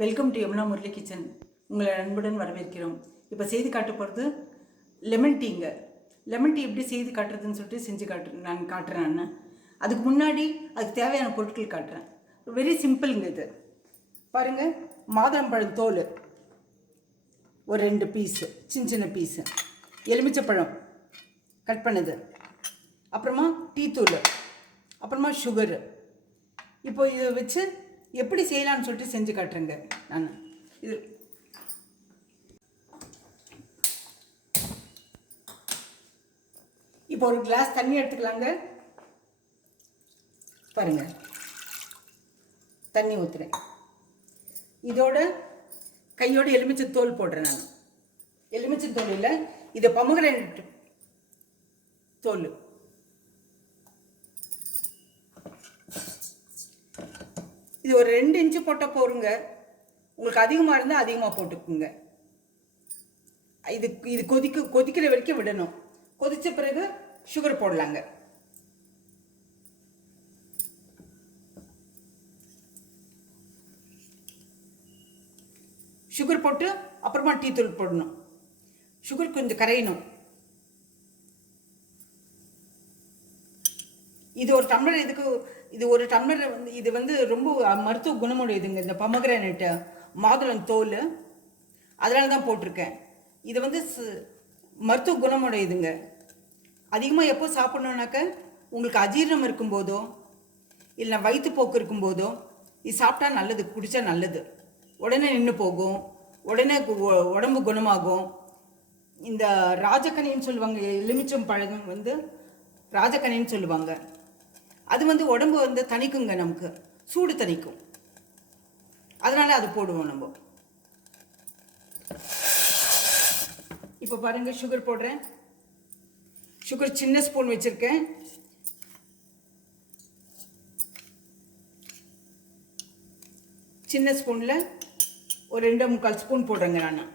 Welcome to Yamuna Murali kitchen. உங்களை அன்புடன் வரவேற்கிறோம். இப்போ செய்து காட்ட போகிறது லெமன் டீங்க. லெமன் டீ எப்படி செய்து காட்டுறதுன்னு சொல்லிட்டு செஞ்சு காட்டுறேன். அதுக்கு முன்னாடி அதுக்கு தேவையான பொருட்கள் காட்டுறேன். வெரி சிம்பிளுங்க இது. பாருங்கள், மாதுளம்பழம் தோல் ஒரு 2 பீஸு, சின்ன பீஸு, எலுமிச்சப்பழம் கட் பண்ணது, அப்புறமா டீ தூள், அப்புறமா சுகரு. இப்போ இதை வச்சு எப்படி செய்யலான்னு சொல்லிட்டு செஞ்சு காட்டுறேங்க நான். இது இப்போ ஒரு கிளாஸ் தண்ணி எடுத்துக்கலாங்க. பாருங்க, தண்ணி ஊற்றுறேன். இதோட கையோட எலுமிச்சத்தோல் போடுறேன் நான். எலுமிச்சத்தோல் இல்லை, இது பொமோகிரானேட் தோல். இது ஒரு 2 இன்ச்சு போட்டால் போருங்க. உங்களுக்கு அதிகமாக இருந்தால் அதிகமாக போட்டுக்குங்க. இது கொதிக்கிற வரைக்கும் விடணும். கொதித்த பிறகு சுகர் போடலாங்க. சுகர் போட்டு அப்புறமா டீ தூள் போடணும். சுகர் கொஞ்சம் கரையணும். இது ஒரு டம்ளர், இது ஒரு டம்ளர் வந்து இது வந்து ரொம்ப மருத்துவ குணமுடையதுங்க. இந்த பொமோகிரானேட் மாதுளம் தோல், அதனால தான் போட்டிருக்கேன். இது வந்து மருத்துவ குணமுடையதுங்க. அதிகமாக எப்போ சாப்பிட்ணுன்னாக்க உங்களுக்கு அஜீரணம் இருக்கும்போதோ இல்லை வயிற்றுப்போக்கு இருக்கும்போதோ இது சாப்பிட்டா நல்லது, குடித்தா நல்லது. உடனே நின்று போகும், உடனே உடம்பு குணமாகும். இந்த ராஜக்கனின்னு சொல்லுவாங்க, எலுமிச்சம் பழம் வந்து ராஜக்கனின்னு சொல்லுவாங்க. அது வந்து உடம்பு வந்து தணிக்குங்க, நமக்கு சூடு தணிக்கும். அதனால அது போடுவோம் நம்ம. இப்போ பாருங்க, சுகர் போடுறேன். சுகர் சின்ன ஸ்பூன் வச்சிருக்கேன். சின்ன ஸ்பூன்ல ஒரு 2.25 ஸ்பூன் போடுறேங்க நான்.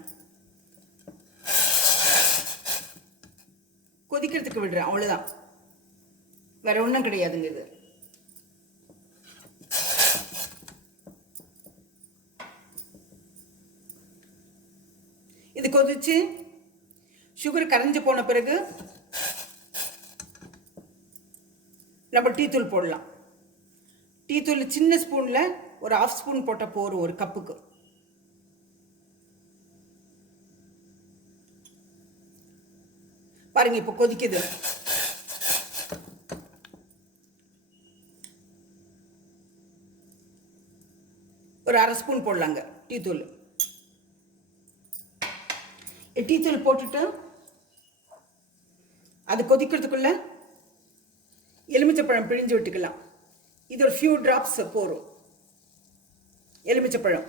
கொதிக்கிறதுக்கு விடுறேன், அவ்வளோதான், வேற ஒன்றும் கிடையாதுங்க. இது கொதிச்சு சுகர் கரைஞ்சு போன பிறகு நம்ம டீ தூள் போடலாம். டீ தூள் சின்ன ஸ்பூன்ல ஒரு 1/2 ஸ்பூன் போட்ட போரும் ஒரு கப்புக்கு. பாருங்க, இப்போ கொதிக்குது. ஒரு 1/2 ஸ்பூன் போடலாங்க டீ தூள். டீ தூள் போட்டுட்டு அது கொதிக்கிறதுக்குள்ள எலுமிச்சப்பழம் பிழிஞ்சு விட்டுக்கலாம். இது ஒரு ஃபியூ டிராப்ஸ் போரும் எலுமிச்சப்பழம்.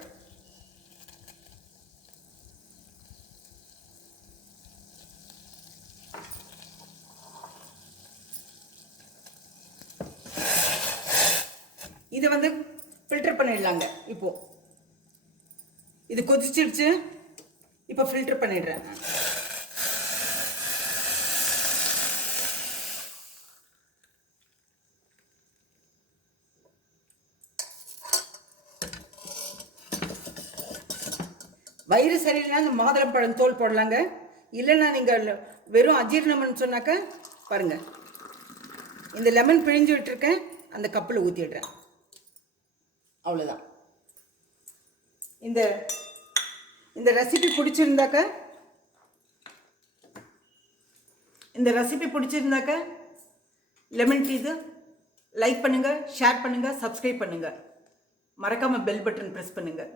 இதை வந்து ஃபில்டர் பண்ணிடலாங்க. இப்போ இது கொதிச்சிடுச்சு. இப்போ ஃபில்டர் பண்ணிடுறேன். வயிறு சரியில்லைன்னா இந்த மாதுளம்பழம் தோல் போடலாங்க. இல்லைன்னா நீங்கள் வெறும் அஜீரணம்னு சொன்னாக்க பாருங்க, இந்த லெமன் பிழிஞ்சு விட்டுருக்கேன், அந்த கப்பில் ஊற்றிடுறேன். அவ்வளோதான். இந்த ரெசிபி பிடிச்சிருந்தாக்க லெமன் டீ இது லைக் பண்ணுங்கள், ஷேர் பண்ணுங்கள், சப்ஸ்கிரைப் பண்ணுங்கள். மறக்காமல் பெல் பட்டன் ப்ரெஸ் பண்ணுங்கள்.